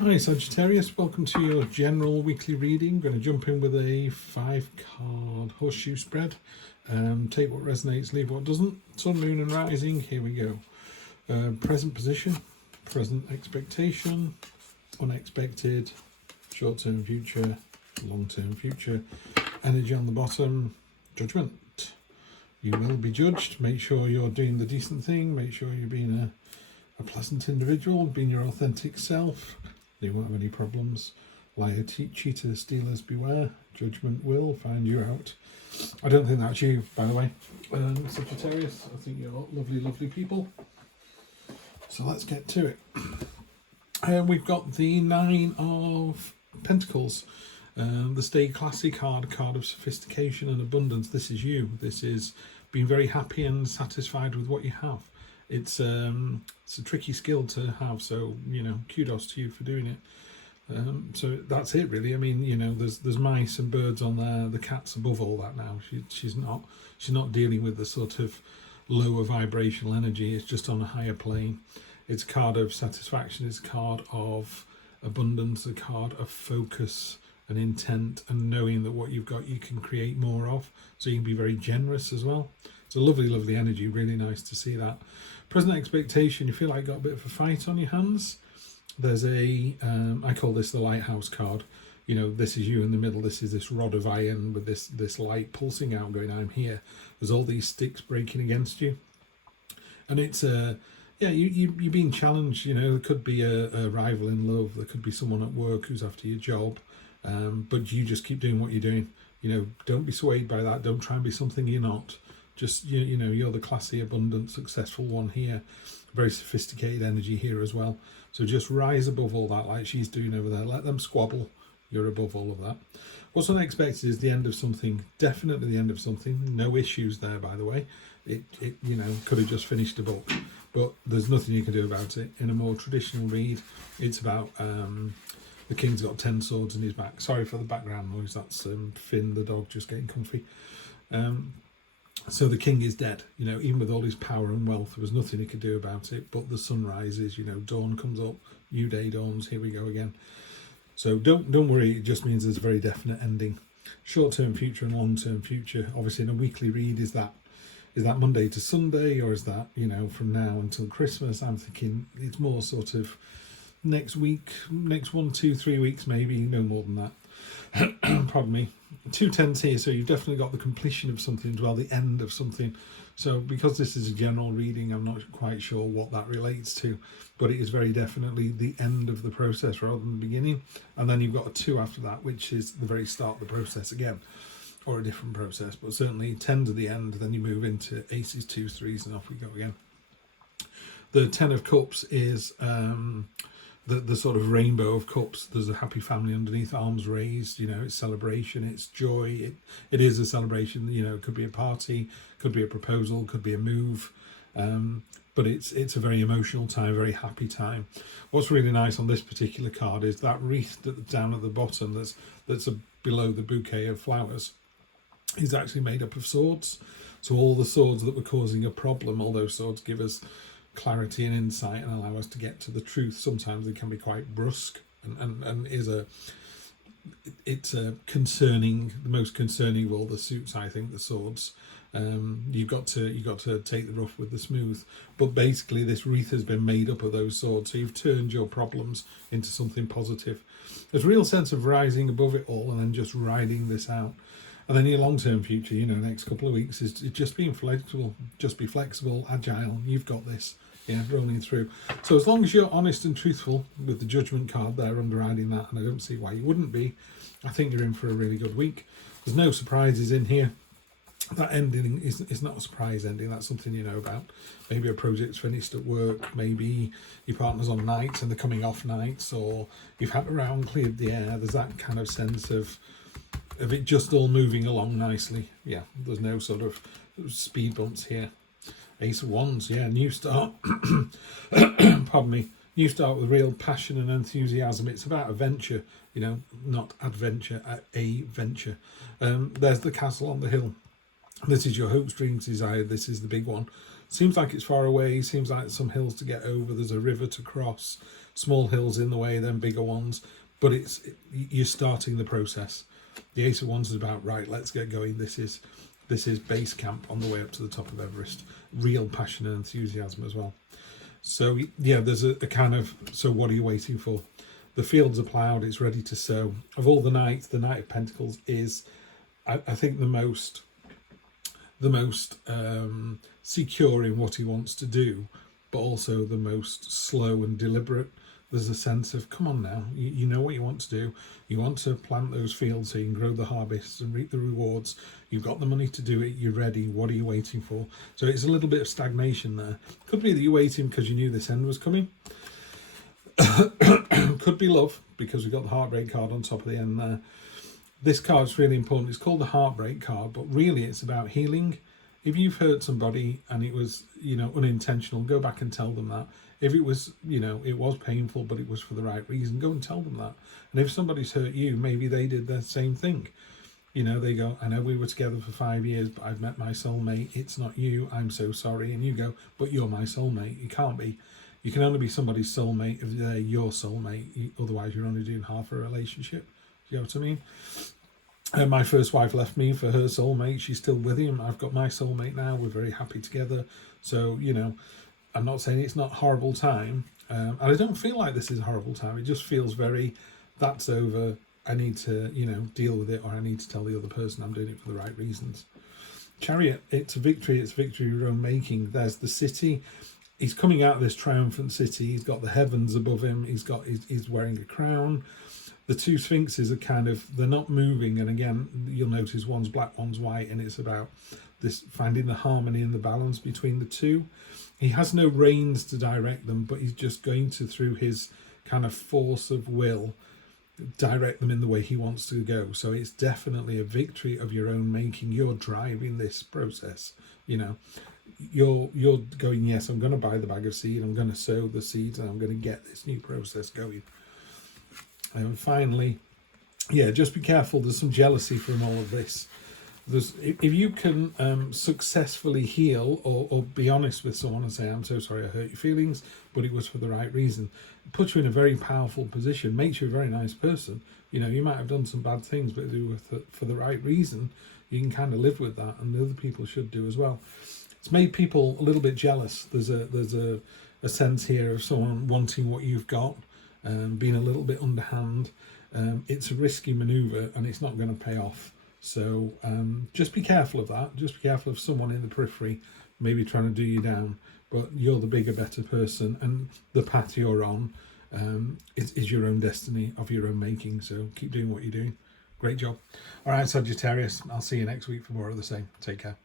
Hi Sagittarius, welcome to your general weekly reading. I'm going to jump in with a 5-card horseshoe spread. Take what resonates, leave what doesn't. Sun, moon and rising, here we go. Present position, present expectation, unexpected, short-term future, long-term future. Energy on the bottom, judgment. You will be judged. Make sure you're doing the decent thing. Make sure you're being a pleasant individual, being your authentic self. You won't have any problems. Liar, cheater, stealers, beware. Judgment will find you out. I don't think that's you, by the way, Sagittarius. I think you're lovely, lovely people. So let's get to it. We've got the 9 of Pentacles. The Stay Classy card of sophistication and abundance. This is you. This is being very happy and satisfied with what you have. It's a tricky skill to have, so kudos to you for doing it. So that's it really. I mean, there's mice and birds on there. The cat's above all that now. She's not dealing with the sort of lower vibrational energy. It's just on a higher plane. It's a card of satisfaction. It's a card of abundance. A card of focus and intent and knowing that what you've got you can create more of. So you can be very generous as well. It's a lovely, lovely energy. Really nice to see that. Present expectation, you feel like you've got a bit of a fight on your hands. There's I call this the lighthouse card. This is you in the middle. This is this rod of iron with this light pulsing out going, I'm here. There's all these sticks breaking against you. And it's, you're being challenged. There could be a rival in love. There could be someone at work who's after your job. But you just keep doing what you're doing. Don't be swayed by that. Don't try and be something you're not. Just, you're the classy, abundant, successful one here. Very sophisticated energy here as well. So just rise above all that like she's doing over there. Let them squabble. You're above all of that. What's unexpected is the end of something. Definitely the end of something. No issues there, by the way. It could have just finished a book. But there's nothing you can do about it. In a more traditional read, it's about the king's got 10 swords in his back. Sorry for the background noise. That's Finn, the dog, just getting comfy. So the king is dead, even with all his power and wealth, there was nothing he could do about it. But the sun rises, dawn comes up, new day dawns, here we go again. So don't worry, it just means there's a very definite ending. Short-term future and long-term future. Obviously in a weekly read, is that Monday to Sunday, or is that, from now until Christmas? I'm thinking it's more sort of next week, next 1, 2, 3 weeks, maybe, no more than that. Pardon me. 2 10s here, so you've definitely got the completion of something as well, the end of something. So because this is a general reading, I'm not quite sure what that relates to, but it is very definitely the end of the process rather than the beginning. And then you've got a 2 after that, which is the very start of the process again, or a different process, but certainly 10 to the end. Then you move into aces, 2s, 3s, and off we go again. The 10 of Cups is the sort of rainbow of cups. There's a happy family underneath, arms raised, it's celebration, it's joy. It is a celebration, it could be a party, could be a proposal, could be a move. But it's a very emotional time, very happy time. What's really nice on this particular card is that wreath down at the bottom that's below the bouquet of flowers is actually made up of swords. So all the swords that were causing a problem, all those swords give us clarity and insight and allow us to get to the truth. Sometimes they can be quite brusque and it's a concerning, the most concerning of all the suits, I think, the swords. You've got to take the rough with the smooth, but basically this wreath has been made up of those swords, so you've turned your problems into something positive. There's a real sense of rising above it all and then just riding this out. And then your long-term future, next couple of weeks is just being flexible. Just be flexible, agile. You've got this, rolling through. So as long as you're honest and truthful with the judgment card there underwriting that, and I don't see why you wouldn't be, I think you're in for a really good week. There's no surprises in here. That ending is not a surprise ending. That's something you know about. Maybe a project's finished at work. Maybe your partner's on nights and they're coming off nights, or you've had around, cleared the air. There's that kind of sense of it just all moving along nicely. Yeah, there's no sort of speed bumps here. Ace of Wands, yeah, new start. Pardon me. New start with real passion and enthusiasm. It's about a venture, not adventure, a venture. There's the castle on the hill. This is your hopes, dreams, desire. This is the big one. Seems like it's far away. Seems like some hills to get over. There's a river to cross. small hills in the way, then bigger ones, but you're starting the process. The Ace of Wands is about, right, let's get going. This is base camp on the way up to the top of Everest. Real passion and enthusiasm as well. So yeah, there's a kind of, so what are you waiting for? The fields are ploughed, it's ready to sow. Of all the Knight of Pentacles is, I think, the most secure in what he wants to do, but also the most slow and deliberate. There's a sense of, come on now, you know what you want to do. You want to plant those fields so you can grow the harvests and reap the rewards. You've got the money to do it. You're ready. What are you waiting for? So it's a little bit of stagnation there. Could be that you're waiting because you knew this end was coming. Could be love, because we've got the heartbreak card on top of the end there. This card's really important. It's called the heartbreak card, but really it's about healing. If you've hurt somebody and it was, unintentional, go back and tell them that. If it was, it was painful, but it was for the right reason, go and tell them that. And if somebody's hurt you, maybe they did the same thing. They go, I know we were together for 5 years, but I've met my soulmate. It's not you. I'm so sorry. And you go, but you're my soulmate. You can't be. You can only be somebody's soulmate if they're your soulmate. Otherwise, you're only doing half a relationship. You know what I mean? My first wife left me for her soulmate. She's still with him. I've got my soulmate now. We're very happy together. So, I'm not saying it's not a horrible time. And I don't feel like this is a horrible time. It just feels very, that's over. I need to, deal with it, or I need to tell the other person I'm doing it for the right reasons. Chariot, it's a victory. It's a victory of your own making. There's the city. He's coming out of this triumphant city. He's got the heavens above him. He's wearing a crown. The two sphinxes are kind of, they're not moving. And again, you'll notice one's black, one's white. And it's about this, finding the harmony and the balance between the two. He has no reins to direct them, but he's just going to, through his kind of force of will, direct them in the way he wants to go. So it's definitely a victory of your own making. You're driving this process. You're going, yes, I'm going to buy the bag of seed, I'm going to sow the seeds, and I'm going to get this new process going. And finally, yeah, just be careful. There's some jealousy from all of this. If you can successfully heal or be honest with someone and say, I'm so sorry I hurt your feelings, but it was for the right reason, it puts you in a very powerful position, makes you a very nice person. You might have done some bad things, but for the right reason, you can kind of live with that, and the other people should do as well. It's made people a little bit jealous. There's a sense here of someone wanting what you've got, being a little bit underhand. It's a risky maneuver, and it's not going to pay off. So just be careful of that. Just be careful of someone in the periphery maybe trying to do you down, but you're the bigger, better person, and the path you're on is your own destiny of your own making. So keep doing what you're doing. Great job. All right, Sagittarius, I'll see you next week for more of the same. Take care.